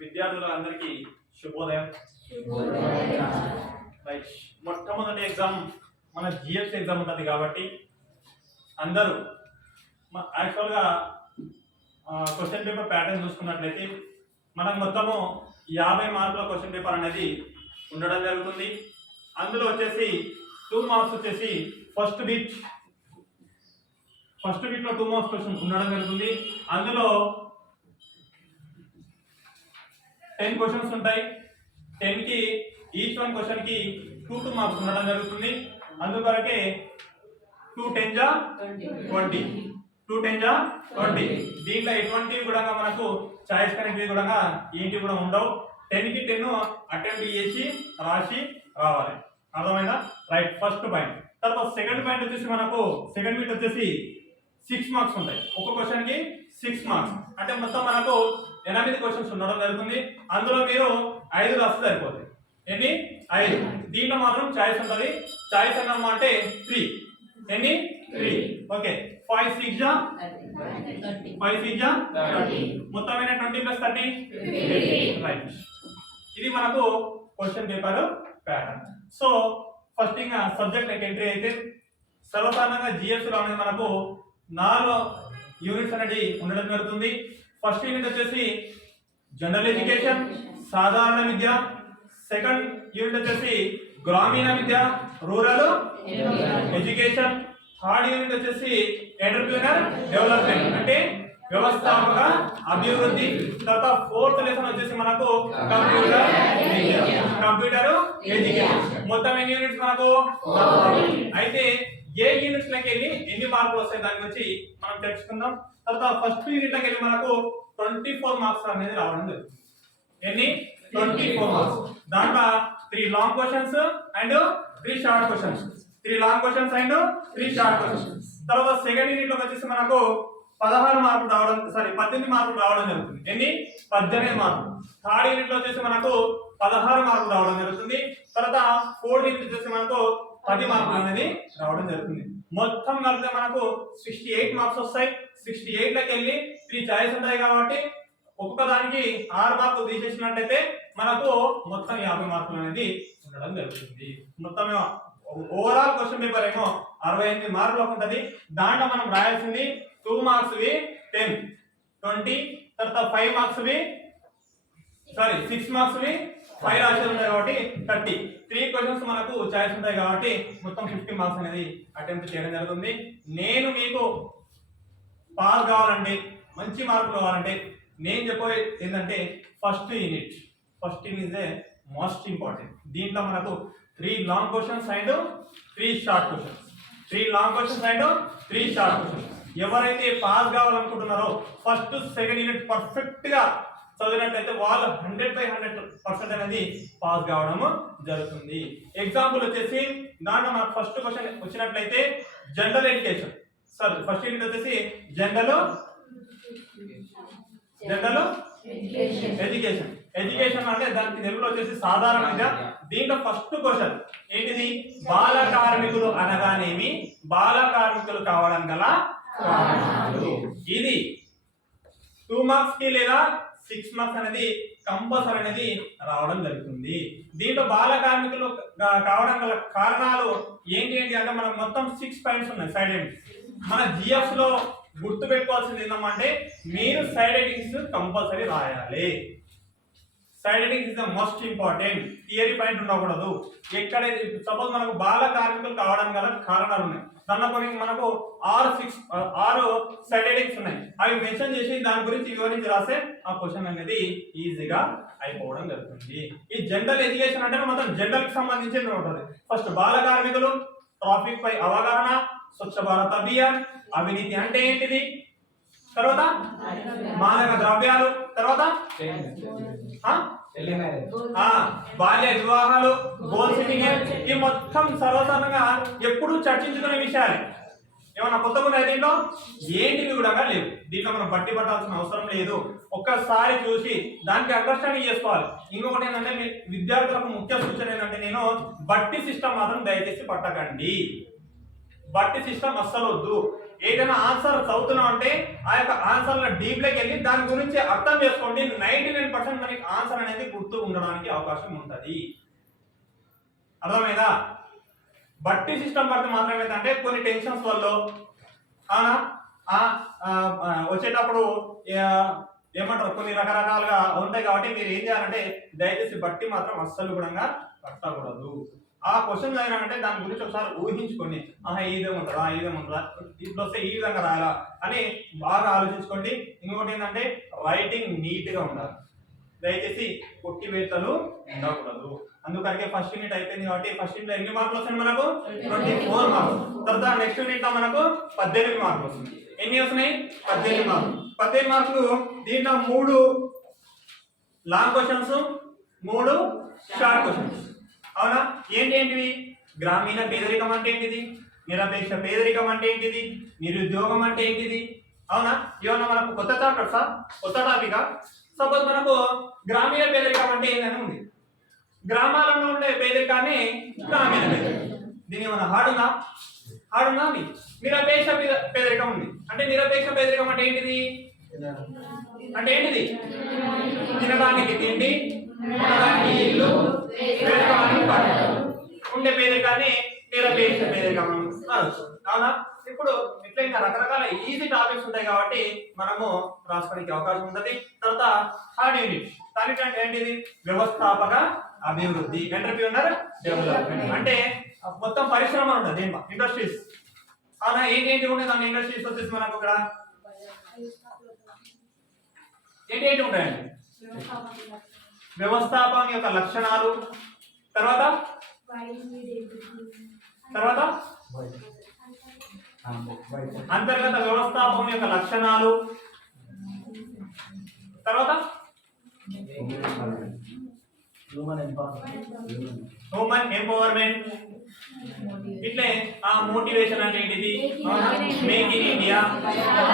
విద్యార్థులందరికీ శుభోదయం. రైట్ మొట్టమొదటి ఎగ్జామ్ మన జిఎస్ ఎగ్జామ్ ఉంటుంది కాబట్టి అందరూ యాక్చువల్గా క్వశ్చన్ పేపర్ ప్యాటర్న్ చూసుకున్నట్లయితే మనకు మొత్తము యాభై మార్కుల క్వశ్చన్ పేపర్ అనేది ఉండడం జరుగుతుంది. అందులో వచ్చేసి టూ మార్క్స్ వచ్చేసి ఫస్ట్ బిట్ ఫస్ట్ బిట్లో టూ మార్క్స్ క్వశ్చన్ ఉండడం జరుగుతుంది. అందులో టెన్ క్వశ్చన్స్ ఉంటాయి. టెన్కి ఈచ్ వన్ క్వశ్చన్కి టూ టూ మార్క్స్ ఉండడం జరుగుతుంది. అందుకొరకే టూ టెన్ జా ట్వంటీ టూ టెన్ జా ట్వంటీ దీంట్లో ఎటువంటి కూడా మనకు చాయిస్ కనెక్ట్ కూడా ఏంటి కూడా ఉండవు. టెన్కి టెన్ అటెంప్ట్ చేసి రాసి రావాలి. అర్థమైందా? రైట్ ఫస్ట్ పాయింట్ తర్వాత సెకండ్ పాయింట్ వచ్చేసి మనకు సెకండ్ మీట్ వచ్చేసి సిక్స్ మార్క్స్ ఉంటాయి. ఒక క్వశ్చన్కి సిక్స్ మార్క్స్ అంటే మొత్తం మనకు ఎనిమిది క్వశ్చన్స్ ఉండడం జరుగుతుంది. అందులో మీరు ఐదు రాస్తే సరిపోతుంది ఎన్ని? ఐదు. దీంట్లో మాత్రం చాయిస్ ఉంటుంది. చాయిస్ అన్నమా అంటే త్రీ ఎన్ని? Three okay. ఫైవ్ సిక్స్ జా? ఫైవ్ సిక్స్ జా? మొత్తం ట్వంటీ ప్లస్ థర్టీ రైట్ ఇది మనకు question paper pattern so first ఇంకా సబ్జెక్ట్ ఎంట్రీ అయితే సర్వసాధారణంగా జిఎస్లో అనేది మనకు నాలుగు యూనిట్స్ అనేది ఉండడం జరుగుతుంది. ఫస్ట్ యూనిట్ వచ్చేసి జనరల్ ఎడ్యుకేషన్ సాధారణ విద్య. సెకండ్ యూనిట్ వచ్చేసి గ్రామీణ విద్య రూరల్ ఎడ్యుకేషన్ థర్డ్ యూనిట్ వచ్చేసి ఎంటర్ప్రీనర్ డెవలప్మెంట్ అంటే వ్యవస్థాపక అభివృద్ధి. తర్వాత ఫోర్త్ లెసన్ వచ్చేసి మనకు కంప్యూటర్ కంప్యూటర్ ఎడ్యుకేషన్ మొత్తం ఎన్ని యూనిట్స్ మనకు? అయితే ఏ యూనిట్స్ వెళ్ళి ఎన్ని మార్కులు వస్తాయి దాని గురించి మనం తెలుసుకుందాం. తర్వాత ఫస్ట్ యూనిట్ వెళ్ళి మనకు ట్వంటీ ఫోర్ మార్క్స్ అనేది రావడం జరుగుతుంది. ఎన్ని? ట్వంటీ ఫోర్ మార్క్స్ దాంట్లో three long questions and three short questions three long questions and three short questions తర్వాత సెకండ్ యూనిట్లో వచ్చేసి మనకు పదహారు మార్కులు రావడం సారీ పద్దెనిమిది మార్కులు రావడం జరుగుతుంది. ఎన్ని? పద్దెనిమిది మార్కులు. థర్డ్ యూనిట్లో వచ్చేసి మనకు పదహారు మార్కులు రావడం జరుగుతుంది. తర్వాత ఫోర్త్ యూనిట్ వచ్చేసి మనకు పది మార్కులు అనేది రావడం జరుగుతుంది. మొత్తం కలిపితే మనకు సిక్స్టీ ఎయిట్ మార్క్స్ వస్తాయి. సిక్స్టీ ఎయిట్ లకి వెళ్ళి త్రీ చాయిస్ ఉంటాయి కాబట్టి ఒక్కొక్క దానికి ఆరు మార్కులు తీసేసినట్టయితే మనకు మొత్తం యాభై మార్కులు అనేది ఉండడం జరుగుతుంది. మొత్తం ఓవరాల్ క్వశ్చన్ పేపర్ ఏమో అరవై ఎనిమిది మార్కులకు ఉంటుంది. దాంట్లో మనం రాయాల్సింది టూ మార్క్స్వి టెన్ ట్వంటీ తర్వాత ఫైవ్ మార్క్స్వి సారీ సిక్స్ మార్క్స్ వి ఫైవ్ రాశాలు ఉన్నాయి కాబట్టి థర్టీ త్రీ క్వశ్చన్స్ మనకు చాయిస్ ఉంటాయి కాబట్టి మొత్తం ఫిఫ్టీ మార్క్స్ అనేది అటెంప్ట్ చేయడం జరుగుతుంది. నేను మీకు పాస్ కావాలంటే మంచి మార్కులు కావాలంటే నేను చెప్పే ఏంటంటే first unit first unit is a most important దీంట్లో మనకు three long questions and three short questions three long questions and three short questions ఎవరైతే పాస్ కావాలనుకుంటున్నారో ఫస్ట్ సెకండ్ యూనిట్ పర్ఫెక్ట్గా గా చదివినట్లయితే వాళ్ళు హండ్రెడ్ బై హండ్రెడ్ పర్సెంట్ అనేది పాస్ కావడం జరుగుతుంది. ఎగ్జాంపుల్ వచ్చేసి దాంట్లో మనకు ఫస్ట్ క్వశ్చన్ వచ్చినట్లయితే general education sir first unit వచ్చేసి జనరల్ జనరల్ ఎడ్యుకేషన్ ఎడ్యుకేషన్ అంటే దానికి తెలుగులో వచ్చేసి సాధారణంగా దీంట్లో ఫస్ట్ క్వశ్చన్ ఏంటిది? బాల కార్మికులు అనగానేమి? బాల కార్మికులు కావడం గల ఇది టూ మార్క్స్కి లేదా సిక్స్ మార్క్స్ అనేది కంపల్సరీ అనేది రావడం జరుగుతుంది. దీంట్లో బాల కార్మికులు కావడం గల కారణాలు ఏంటి ఏంటి అంటే మనకు మొత్తం సిక్స్ పాయింట్స్ ఉన్నాయి సైడ్ మన జిఎఫ్లో గుర్తు పెట్టుకోవాల్సింది ఏంటంటే మీరు సైడ్ ఎడింగ్స్ కంపల్సరీ రాయాలి. Side headings is the most important theory point ఉండకూడదు. ఎక్కడ సపోజ్ మనకు బాల కార్మికులు కావడం గల కారణాలు ఉన్నాయి. దాంట్లో కొన్ని మనకు ఆరు సిక్స్ ఆరు సైడ్ ఎడింగ్స్ ఉన్నాయి. అవి మెన్షన్ చేసి దాని గురించి వివరించి రాస్తే ఆ క్వశ్చన్ అనేది ఈజీగా అయిపోవడం జరుగుతుంది. ఈ జనరల్ ఎడ్యుకేషన్ అంటే మొత్తం జనరల్కి సంబంధించింది ఉంటుంది ఫస్ట్ బాల కార్మికులు ట్రాఫిక్ పై అవగాహన స్వచ్ఛ భారత్ అభియాన్ అవినీతి అంటే ఏంటిది? తర్వాత మాదక ద్రవ్యాలు తర్వాత బాల్య వివాహాలు గోల్ ఈ మొత్తం సర్వసాధారణంగా ఎప్పుడు చర్చించుకునే విషయాలే. ఏమన్నా కొత్తగా ఉన్నాయి దీంట్లో? ఏంటివి కూడా లేవు. దీంట్లో మనం బట్టి పట్టాల్సిన అవసరం లేదు. ఒక్కసారి చూసి దానికి అండర్స్టాండింగ్ చేసుకోవాలి. ఇంకొకటి ఏంటంటే మీ విద్యార్థులకు ముఖ్య సూచన ఏంటంటే నేను బట్టి సిస్టమ్ మాత్రం దయచేసి పట్టకండి. బట్టి సిస్టమ్ అస్సలు వద్దు. ఏదైనా ఆన్సర్ చదువుతున్నావు అంటే ఆ యొక్క ఆన్సర్ల డీప్లోకి వెళ్ళి దాని గురించి అర్థం చేసుకోండి. నైన్టీ నైన్ పర్సెంట్ మనకి ఆన్సర్ అనేది గుర్తు ఉండడానికి అవకాశం ఉంటుంది. అర్థమైందా? బట్టి సిస్టమ్ పడితే మాత్రం ఏంటంటే కొన్ని టెన్షన్స్ వల్ల అవునా? వచ్చేటప్పుడు ఏమంటారు కొన్ని రకరకాలుగా ఉంటాయి కాబట్టి మీరు ఏం చేయాలంటే దయచేసి బట్టి మాత్రం అస్సలు కూడా పట్టకూడదు. ఆ క్వశ్చన్ అంటే దాని గురించి ఒకసారి ఊహించుకోండి. ఆహా ఇదేముంటుందా ఇదేముంటుందా ఇట్లా వస్తే ఈ విధంగా రాయాలా అని బాగా ఆలోచించుకోండి. ఇంకొకటి ఏంటంటే రైటింగ్ నీట్గా ఉండాలి. దయచేసి కొట్టివేతలు ఉండకూడదు. అందుకనే ఫస్ట్ యూనిట్ అయిపోయింది కాబట్టి ఫస్ట్ యూనిట్ ఎన్ని మార్కులు వస్తాయి మనకు? ట్వంటీ ఫోర్ మార్క్స్ తర్వాత నెక్స్ట్ యూనిట్లో మనకు పద్దెనిమిది మార్కులు వస్తుంది ఎన్ని వస్తున్నాయి? పద్దెనిమిది మార్కులు. పద్దెనిమిది మార్కులు దీంట్లో మూడు లాంగ్ క్వశ్చన్స్ మూడు షార్ట్ క్వశ్చన్స్ అవునా? ఏంటేంటివి గ్రామీణ పేదరికం అంటే ఏంటిది? నిరపేక్ష పేదరికం అంటే ఏంటిది? నిరుద్యోగం అంటే ఏంటిది? అవునా? ఏమన్నా మనకు కొత్త చాప్టర్సా కొత్త టాపికా సపోజ్ మనకు గ్రామీణ పేదరికం అంటే ఏందని ఉంది. గ్రామాలలో ఉండే పేదరికాన్ని గ్రామీణ పేదరికం. దీని ఏమన్నా హాడుందా? హాడుందా హార్డ్ నిరపేక్ష పేదరికం ఉంది. అంటే నిరపేక్ష పేదరికం అంటే ఏంటిది? అంటే ఏంటిది? తినడానికి తిండి ఇల్లు వేసుకోవడానికి బట్టలు ఉండే పేదరికాన్ని నిరపేక్ష పేదరికం అనొచ్చు అవునా ఇప్పుడు ఇట్లా ఇంకా రకరకాల ఈజీ టాపిక్స్ ఉంటాయి కాబట్టి మనము రాసుకోడానికి అవకాశం ఉంటుంది తర్వాత థర్డ్ యూనిట్ థర్డ్ యూనిట్ ఏంటిది? వ్యవస్థాపక అభివృద్ధి. Entrepreneur development. అంటే మొత్తం పరిశ్రమ ఉంటుంది దీంట్లో ఇండస్ట్రీస్. అవునా ఏంటి ఏంటి ఉన్నాయి దాని ఇండస్ట్రీస్ వచ్చేసి మనకు ఇక్కడ? ఏంటి ఏంటి ఉంటాయండి? వ్యవస్థాపన యొక్క లక్షణాలు. తర్వాత? తర్వాత? అంతర్గత వ్యవస్థాపన యొక్క లక్షణాలు. తర్వాత? హ్యూమన్ ఎంపవర్మెంట్ ఇట్లే ఆ మోటివేషన్ అంటే ఏంటిది? Make in India